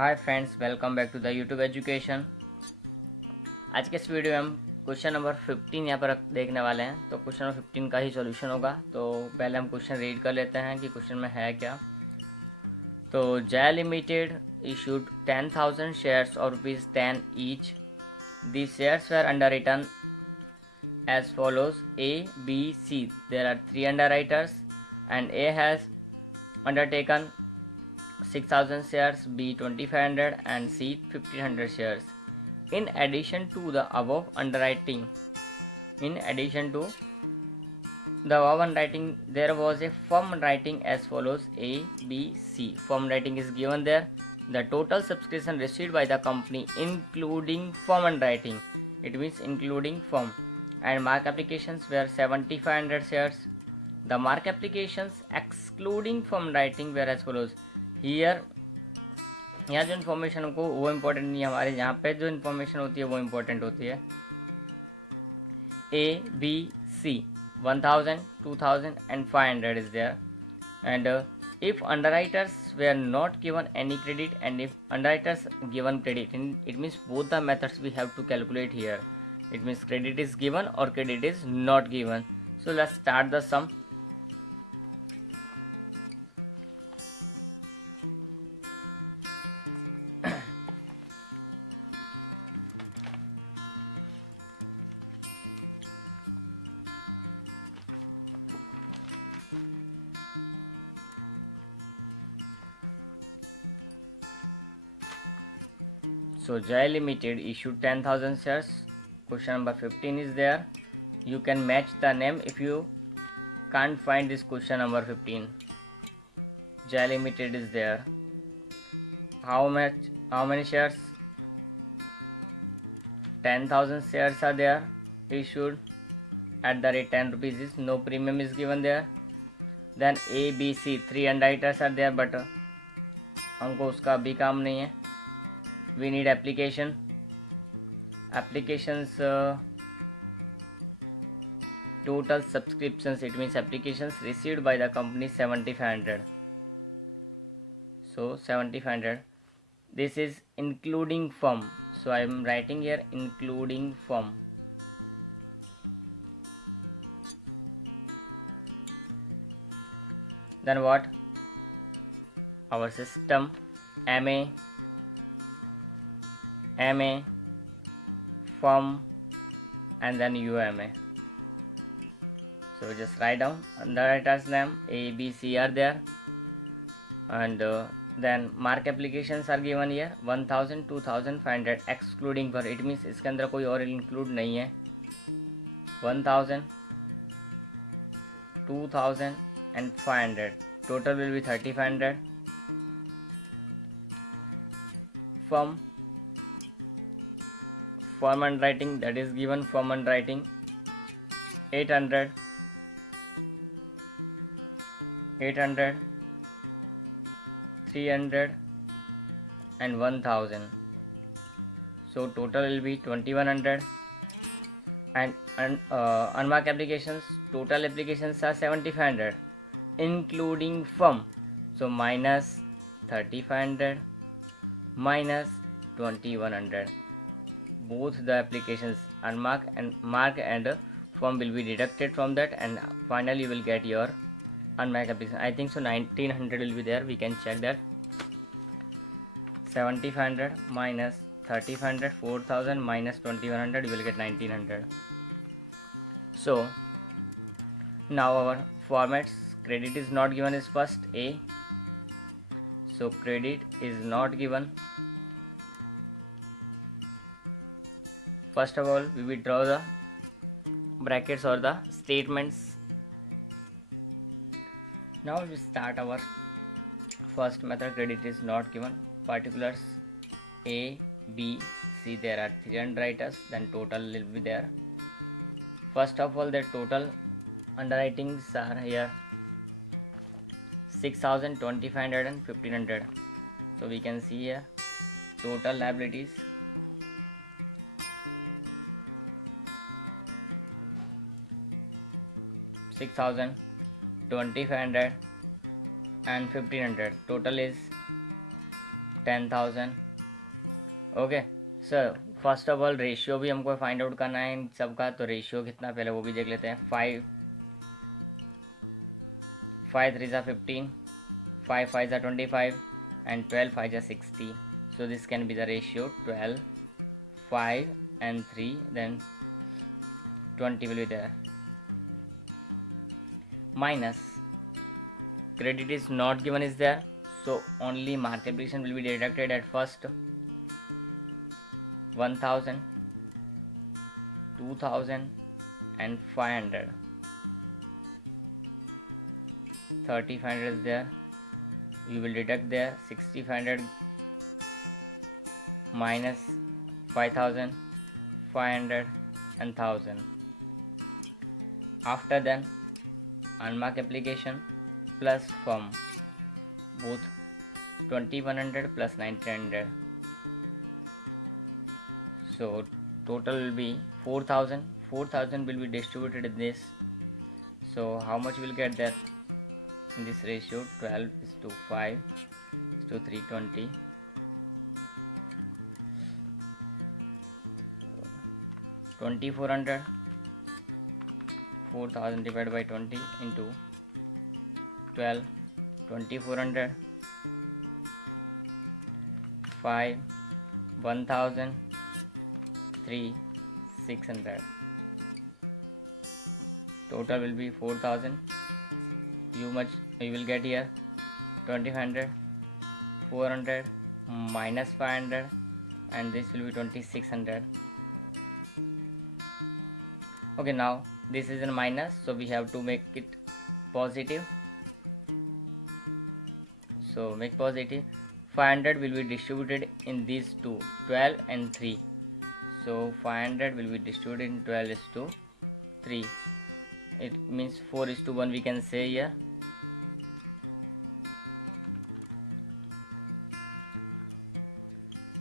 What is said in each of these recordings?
Hi friends, welcome back to the YouTube education. आज के इस वीडियो में हम क्वेश्चन नंबर 15 यहाँ पर देखने वाले हैं। तो क्वेश्चन नंबर 15 का ही सॉल्यूशन होगा। तो पहले हम क्वेश्चन रीड कर लेते हैं कि क्वेश्चन में है क्या। तो जय limited issued 10,000 shares of rupees 10 each. These shares were underwritten as follows: A, B, C. There are three underwriters, and A has undertaken 6,000 shares, B 2,500, and C 1,500 shares. In addition to the above underwriting, there was a firm writing as follows: A, B, C. Firm writing is given there. The total subscription received by the company, including firm writing, it means including firm, and mark applications were 7,500 shares. The mark applications excluding firm writing were as follows. Here यहाँ जो information को वो important नहीं है, हमारे यहाँ पे जो इन्फॉर्मेशन होती है वो इम्पोर्टेंट होती है। A, B, C, 1,000, 2,000 and 500 is there. And if underwriters were not given any credit, and if underwriters given credit, it means both the methods we have to calculate here. It means credit is given or credit is not given. So let's start the sum. So Jai Limited issued 10,000 shares. Question number 15 is there. You can match the name if you can't find this question number 15. Jai Limited is there. How many shares? 10,000 shares are there issued at the rate 10 rupees is no premium is given there. Then A, B, C, three underwriters are there, but हमको उसका अभी काम नहीं है. We need applications. Total subscriptions, it means applications received by the company 7,500. So 7,500. This is including firm. So I am writing here including firm. Then what? Our system MA, firm, and then UMA. So just write down underwriter's name. A, B, C are there, and then mark applications are given here 1,000, 2,000, 500 excluding पर. It means इसके अंदर कोई और include नहीं है. 1,000, 2,000 and 500. Total will be 3,500. Firm underwriting, that is given firm underwriting 800, 300 and 1,000. So total will be 2,100. And unmarked applications, total applications are 7,500 including firm. So minus 3,500 minus 2,100. Both the applications unmarked and marked and firm will be deducted from that, and finally you will get your unmarked application. I think so 1,900 will be there. We can check that. 7,500 minus 3,500, 4,000 minus 2,100, you will get 1,900. So now our formats, credit is not given is first A. So credit is not given. First of all, we will draw the brackets or the statements. Now we start our first method. Credit is not given. Particulars A, B, C. There are three underwriters. Then total will be there. First of all, the total underwritings are here 6,000, 2,500 and 1,500. So we can see here total liabilities 6,000, 2,500 and 1,500. Total is 10,000. Okay sir, first of all ratio भी हमको find out करना है इन सबका, तो ratio कितना पहले वो भी देख लेते हैं. 5 3 are 15, 5 5 are 25, and 12 5 are 60. So this can be the ratio 12, 5 and 3, then 20 will be there. Minus, credit is not given is there, so only multiplication will be deducted at first. 1000, 2000 and 500. 3500 is there, you will deduct there. 6500 minus 5000, 500 and 1000. After then, unmarked application plus firm, both 2100 plus 1900. So total will be 4000. 4000 will be distributed in this. So how much you will get there in this ratio? 12:5 to 320. 2400. 4000 divided by 20 into 12. 2400. 5. 1000. 3. 600. Total will be 4000. You will get here 2500, 400 minus 500, and this will be 2600. Okay, now this is in minus, so we have to make it positive. So make positive. 500 will be distributed in these two, 12 and 3. So 500 will be distributed in 12:3. It means 4:1 we can say here.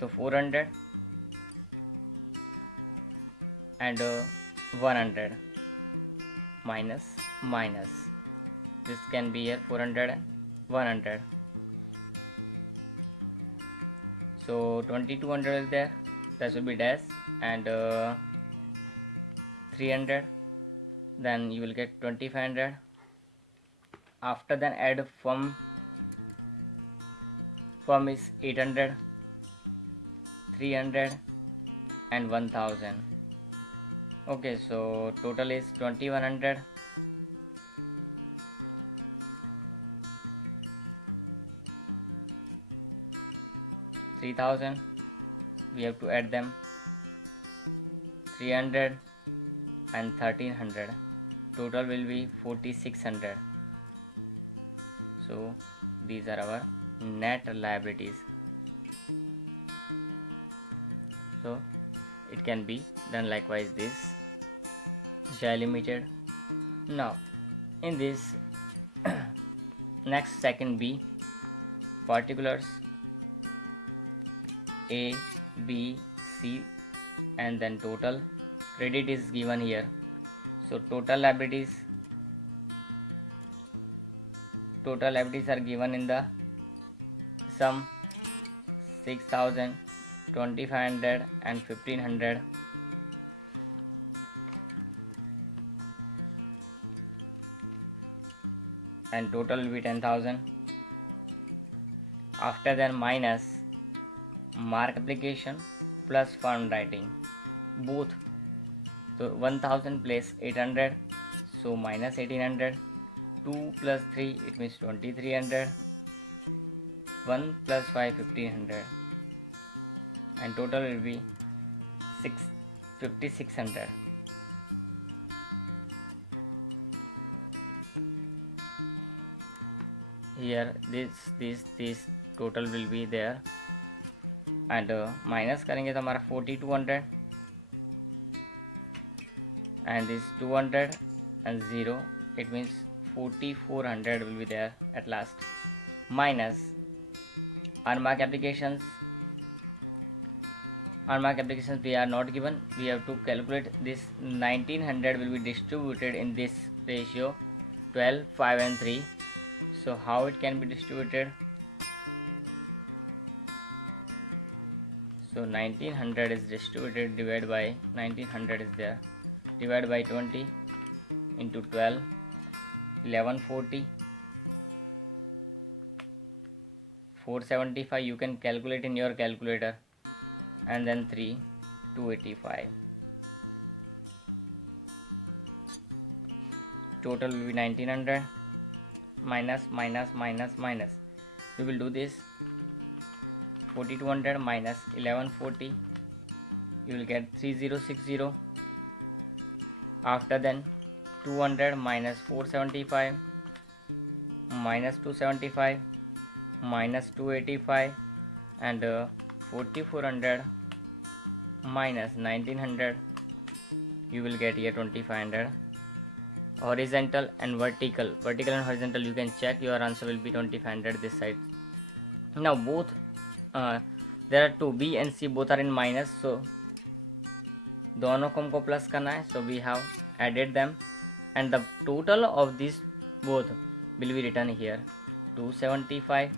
So 400 and 100 minus. This can be here 400 and 100. So 2200 is there, that will be dash, and 300, then you will get 2500. After then add firm is 800, 300 and 1000. Okay, so total is 2100. $3,000, we have to add them. 300 and 1300. Total will be 4600. So these are our net liabilities. So it can be done likewise this Jai Limited. Now in this next second B, particulars A, B, C, and then total. Credit is given here. So total liabilities are given in the sum 6000, 2500 and 1500. And total will be 10,000. After then minus mark application plus firm writing, both. So 1000 plus 800, so minus 1800. 2 plus 3, it means 2300. 1 plus 5, 1500, and total will be 5600. Here this total will be there, and minus करेंगे तो हमारा 4200, and this 200 and 0, it means 4400 will be there at last. Minus unmarked applications we are not given, we have to calculate. This 1900 will be distributed in this ratio 12, 5 and 3. So how it can be distributed? So 1900 is distributed, divided by 1900 is there, divided by 20 into 12, 1140, 475, you can calculate in your calculator, and then 3, 285. Total will be 1900 minus minus minus minus. We will do this. 4200 minus 1140, you will get 3060. After then 200 minus 475 minus 275 minus 285, and 4400 minus 1900, you will get here 2500. Horizontal and vertical and horizontal, you can check, your answer will be 2500 this side. Now both there are two, B and C, both are in minus, so दोनों को हमको plus करना है. So we have added them, and the total of these both will be written here. 275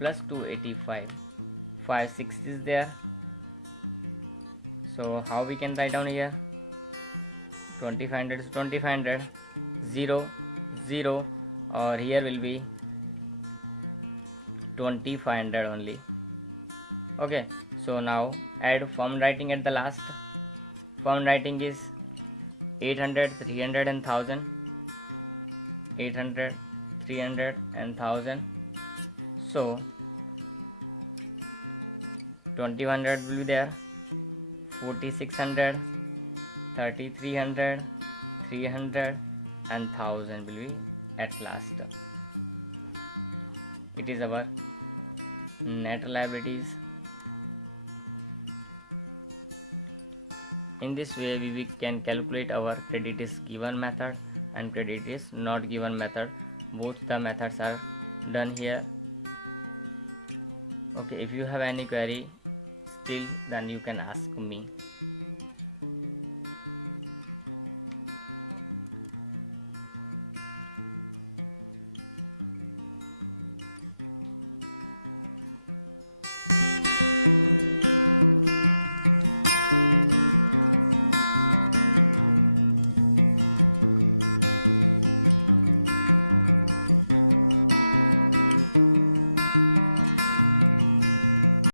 plus 285, 560 is there. So how we can write down here? 2500 is 2500, 0 0, or here will be 2500 only. Okay, so now add form writing at the last. Form writing is 800, 300 and 1000. 800, 300 and 1000. So 2100 will be there, 4600, 3300, 300 and 1000 will be at last. It is our net liabilities. In this way we can calculate our credit is given method and credit is not given method. Both the methods are done here. Okay, if you have any query still, then you can ask me.